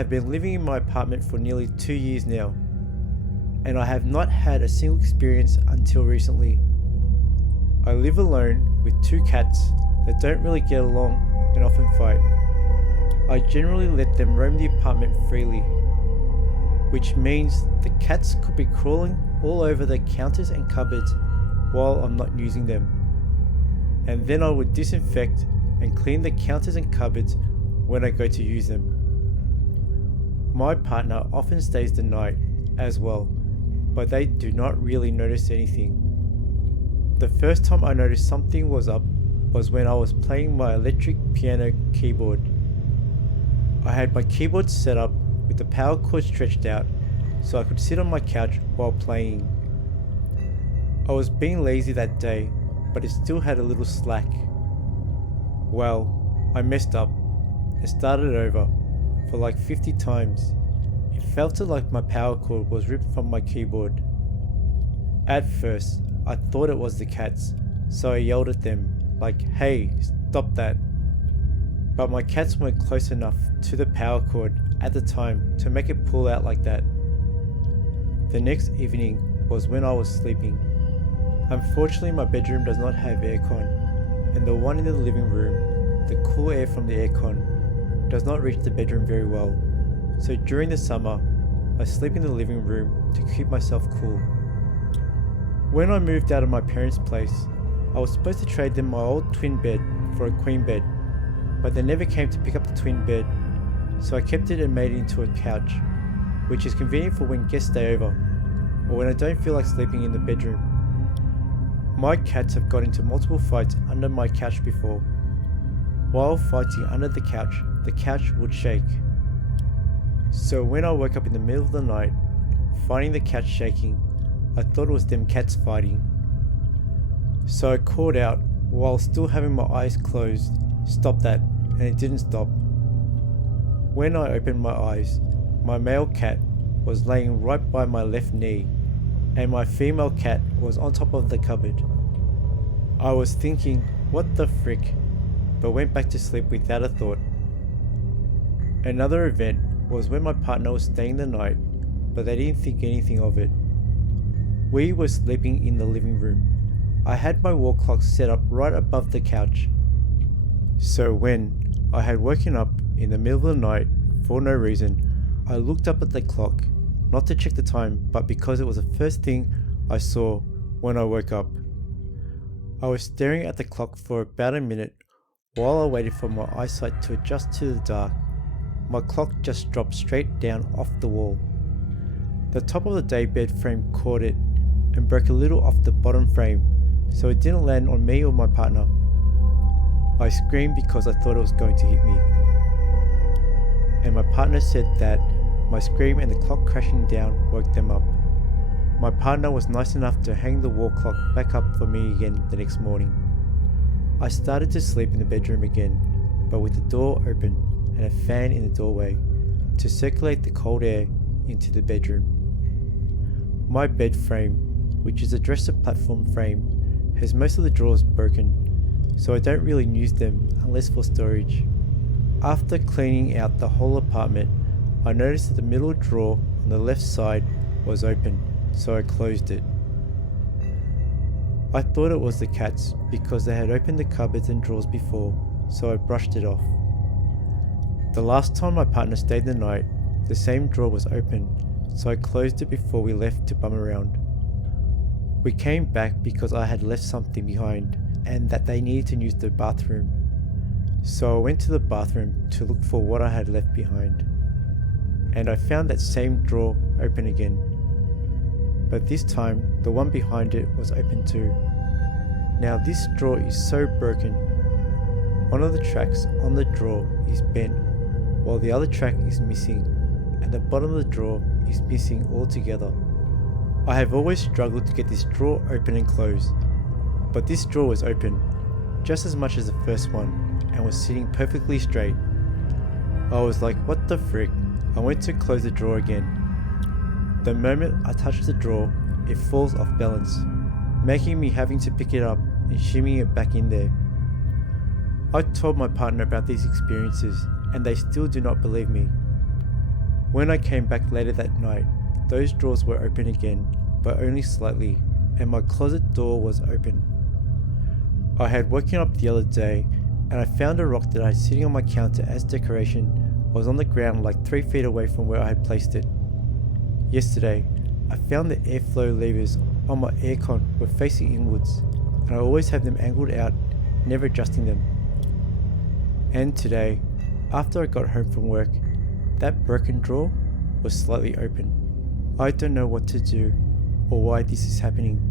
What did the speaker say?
have been living in my apartment for nearly 2 years now, and I have not had a single experience until recently. I live alone with 2 cats that don't really get along and often fight. I generally let them roam the apartment freely, which means the cats could be crawling all over the counters and cupboards while I'm not using them. And then I would disinfect and clean the counters and cupboards when I go to use them. My partner often stays the night as well, but they do not really notice anything. The first time I noticed something was up was when I was playing my electric piano keyboard. I had my keyboard set up with the power cord stretched out so I could sit on my couch while playing. I was being lazy that day, but it still had a little slack. Well, I messed up and started over for like 50 times. It felt like my power cord was ripped from my keyboard. At first, I thought it was the cats, so I yelled at them like, "Hey, stop that." But my cats weren't close enough to the power cord at the time to make it pull out like that. The next evening was when I was sleeping. Unfortunately, my bedroom does not have aircon, and the one in the living room, the cool air from the aircon, does not reach the bedroom very well. So during the summer, I sleep in the living room to keep myself cool. When I moved out of my parents' place, I was supposed to trade them my old twin bed for a queen bed, but they never came to pick up the twin bed, so I kept it and made it into a couch, which is convenient for when guests stay over, or when I don't feel like sleeping in the bedroom. My cats have got into multiple fights under my couch before. While fighting under the couch would shake. So when I woke up in the middle of the night, finding the couch shaking, I thought it was them cats fighting. So I called out while still having my eyes closed, "Stop that," and it didn't stop. When I opened my eyes, my male cat was laying right by my left knee, and my female cat was on top of the cupboard. I was thinking, what the frick, but went back to sleep without a thought. Another event was when my partner was staying the night, but they didn't think anything of it. We were sleeping in the living room. I had my wall clock set up right above the couch. So when I had woken up in the middle of the night for no reason, I looked up at the clock, not to check the time, but because it was the first thing I saw when I woke up. I was staring at the clock for about a minute while I waited for my eyesight to adjust to the dark. My clock just dropped straight down off the wall. The top of the daybed frame caught it and broke a little off the bottom frame, so it didn't land on me or my partner. I screamed because I thought it was going to hit me. And my partner said that my scream and the clock crashing down woke them up. My partner was nice enough to hang the wall clock back up for me again the next morning. I started to sleep in the bedroom again, but with the door open and a fan in the doorway to circulate the cold air into the bedroom. My bed frame, which is a dresser platform frame, has most of the drawers broken, so I don't really use them unless for storage. After cleaning out the whole apartment, I noticed that the middle drawer on the left side was open, so I closed it. I thought it was the cats because they had opened the cupboards and drawers before, so I brushed it off. The last time my partner stayed the night, the same drawer was open, so I closed it before we left to bum around. We came back because I had left something behind and that they needed to use the bathroom. So I went to the bathroom to look for what I had left behind. And I found that same drawer open again. But this time, the one behind it was open too. Now this drawer is so broken. One of the tracks on the drawer is bent, while the other track is missing, and the bottom of the drawer is missing altogether. I have always struggled to get this drawer open and closed, but this drawer was open, just as much as the first one, and was sitting perfectly straight. I was like, what the frick? I went to close the drawer again. The moment I touch the drawer, it falls off balance, making me having to pick it up and shimmying it back in there. I told my partner about these experiences and they still do not believe me. When I came back later that night, those drawers were open again, but only slightly, and my closet door was open. I had woken up the other day and I found a rock that I had sitting on my counter as decoration was on the ground like 3 feet away from where I had placed it. Yesterday, I found the airflow levers on my aircon were facing inwards, and I always have them angled out, never adjusting them. And today, after I got home from work, that broken drawer was slightly open. I don't know what to do or why this is happening.